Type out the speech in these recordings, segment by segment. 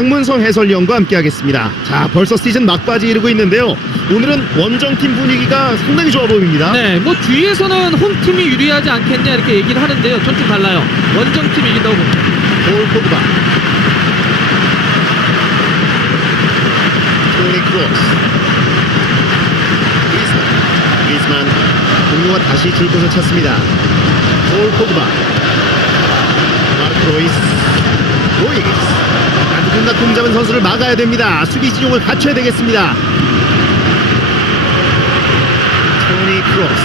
박문성 해설위원과 함께하겠습니다. 자, 벌써 시즌 막바지 이르고 있는데요. 오늘은 원정팀 분위기가 상당히 좋아 보입니다. 네, 뭐 주위에서는 홈팀이 유리하지 않겠냐 이렇게 얘기를 하는데요. 전좀 달라요. 원정팀이 이긴다고 봅니다. 볼 포그바. 토니 크로스. 그리스만. 그리스만. 동료가 다시 줄 곳을 찾습니다. 볼 포그바. 마르크 로이스. 로이스. 누군가 공 잡은 선수를 막아야 됩니다. 수비 진용을 갖춰야 되겠습니다. 토니 크로스.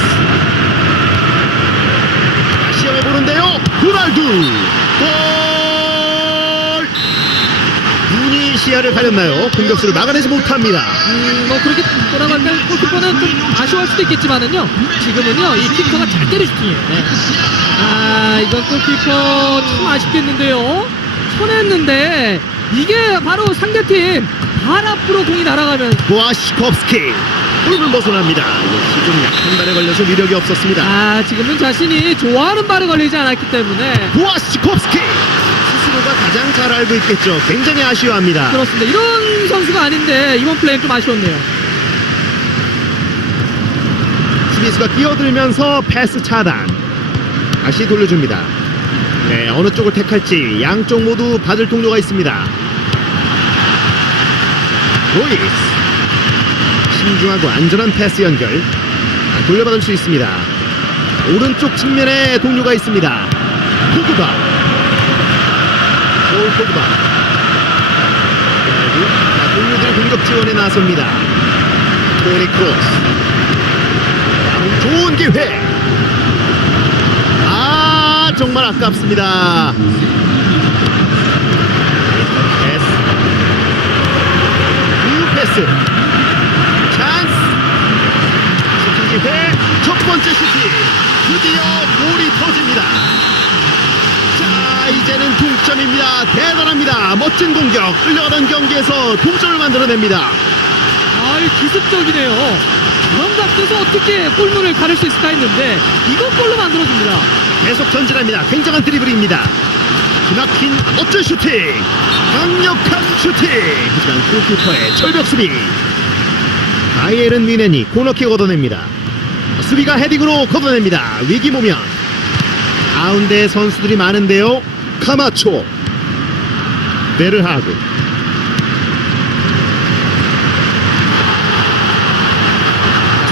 시험해 보는데요. 호날두 골. 눈이 시야를 가렸나요? 공격수를 막아내지 못합니다. 음, 뭐 그렇게 뭐라고 할까요? 골키퍼는 좀 아쉬워할 수도 있겠지만은요. 지금은요, 이 키퍼가 잘 때려 슈팅이에요. 네. 아, 이건 골키퍼 참 아쉽겠는데요. 손했는데 이게 바로 상대팀 발 앞으로 공이 날아가면 보아시kov스키 골을 벗어납니다. 역시 좀 약한 발에 걸려서 위력이 없었습니다. 아, 지금은 자신이 좋아하는 발에 걸리지 않았기 때문에 보아시kov스키 스스로가 가장 잘 알고 있겠죠. 굉장히 아쉬워합니다. 그렇습니다. 이런 선수가 아닌데 이번 플레이는 좀 아쉬웠네요. 수비수가 뛰어들면서 패스 차단. 다시 돌려줍니다. 네, 어느 쪽을 택할지 양쪽 모두 받을 동료가 있습니다. 로이스. 신중하고 안전한 패스 연결. 아, 돌려받을 수 있습니다. 오른쪽 측면에 동료가 있습니다. 포그바. 볼 포그바. 자, 동료들이 공격 지원에 나섭니다. 토니 크로스. 좋은 기회. 아 정말 아깝습니다. 패스. 그 패스. 찬스. 슈팅 기회. 첫 번째 슈팅. 드디어 골이 터집니다. 자 이제는 동점입니다. 대단합니다. 멋진 공격. 끌려가던 경기에서 동점을 만들어냅니다. 아, 이 기습적이네요. 그런 각도에서 어떻게 골문을 가릴 수 있을까 했는데 이거 골로 만들어줍니다. 계속 전진합니다. 굉장한 드리블입니다. 기막힌 멋진 슈팅. 강력한 슈팅. 하지만 골키퍼의 철벽 수비. 바이에른 미넨이 코너킥 걷어냅니다. 수비가 헤딩으로 걷어냅니다. 위기 모면. 가운데 선수들이 많은데요. 카마초. 베르하그.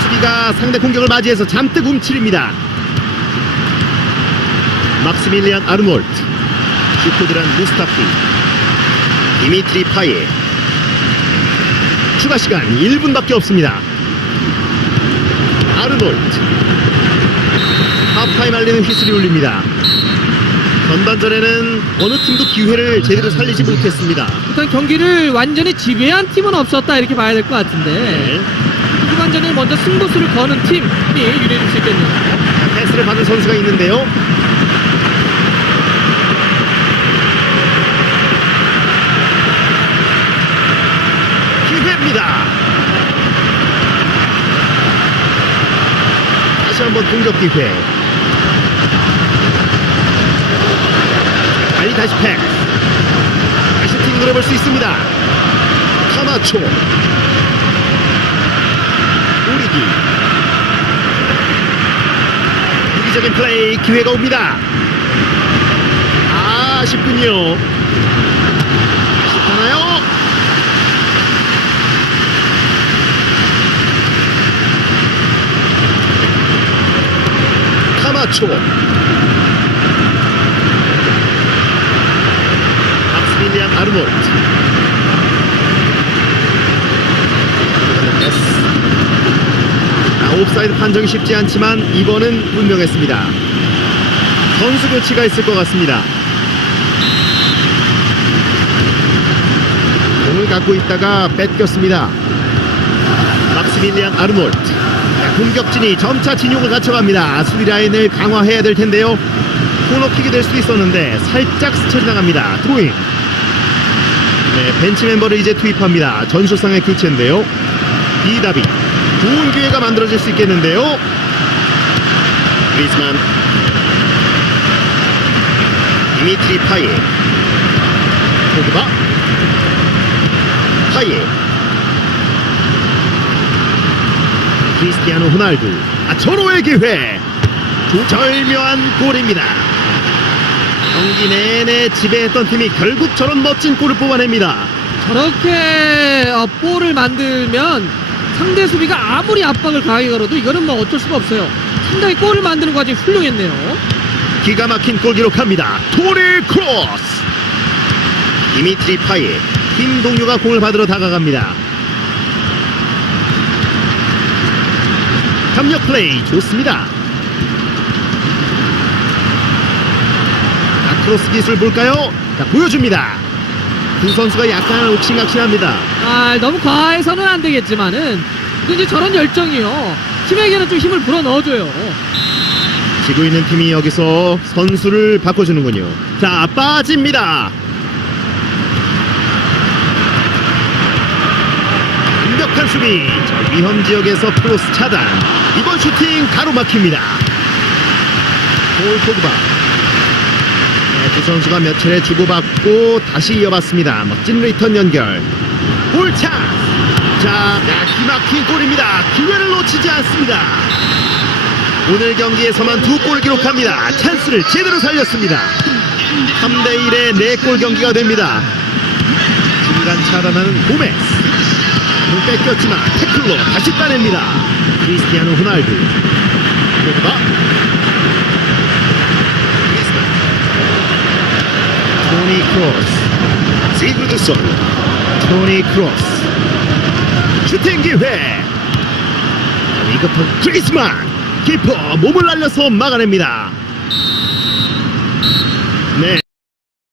수비가 상대 공격을 맞이해서 잔뜩 움츠립니다. 막스밀리안 아르놀트 슈크드란 무스타피 디미트리 파예 추가 시간 1분밖에 없습니다 아르놀트 하프타임 알리는 휘슬이 울립니다 전반전에는 어느 팀도 기회를 제대로 살리지 못했습니다. 일단 경기를 완전히 지배한 팀은 없었다 이렇게 봐야 될 것 같은데. 네. 후반전에 먼저 승부수를 거는 팀이 유리해질 수 있겠네요. 자, 패스를 받은 선수가 있는데요. 기회입니다. 다시 한번 공격 기회 다시 팩 다시 팀 노려볼 수 있습니다 카마초 우리기 유기적인 플레이 기회가 옵니다. 아, 아쉽군요. 아쉽잖아요. 카마초. 박스밀리안 아르놀트. 아, 옵사이드 판정이 쉽지 않지만 이번은 분명했습니다. 선수 교체가 있을 것 같습니다. 공을 갖고 있다가 뺏겼습니다. 막스밀리안 아르놀트. 자, 공격진이 점차 진용을 갖춰갑니다. 수비 라인을 강화해야 될 텐데요. 코너킥이 될 수도 있었는데 살짝 스쳐 지나갑니다. 드로잉. 네, 벤치 멤버를 이제 투입합니다. 전술상의 교체인데요. 이다비. 좋은 기회가 만들어질 수 있겠는데요. 그리스만. 디미트리 파예. 포그바. 파예 크리스티아노 호날두 아 절호의 기회 절묘한 골입니다 경기 내내 지배했던 팀이 결국 저런 멋진 골을 뽑아냅니다. 저렇게 어, 볼을 만들면 상대 수비가 아무리 압박을 가하게 걸어도 이거는 뭐 어쩔 수가 없어요. 상당히 골을 만드는 과정이 훌륭했네요. 기가 막힌 골 기록합니다. 토리 크로스! 디미트리 파예 팀 동료가 공을 받으러 다가갑니다. 협력 플레이 좋습니다 크로스 기술 볼까요? 자, 보여줍니다. 두 선수가 약간 옥신각신합니다. 아, 너무 과해서는 안 되겠지만은 이제 저런 열정이요. 팀에게는 좀 힘을 불어 넣어줘요. 지고 있는 팀이 여기서 선수를 바꿔주는군요. 자 빠집니다. 완벽한 수비. 자, 위험 지역에서 크로스 차단. 이번 슈팅 가로막힙니다. 볼 포그바 네, 두 선수가 몇 차례 주고받고 다시 이어봤습니다. 멋진 리턴 연결. 볼 찬스 자 야, 기막힌 골입니다. 기회를 놓치지 않습니다. 오늘 경기에서만 두 골을 기록합니다. 찬스를 제대로 살렸습니다. 3대1의 4골 경기가 됩니다. 중간 차단하는 고메스. 공 뺏겼지만 태클로 다시 따냅니다. 크리스티아노 호날두. 포그바. 그리스만. 토니 크로스. 시그르드son. 토니 크로스. 슈팅 기회. 위급한 크리스만. 키퍼 몸을 날려서 막아냅니다.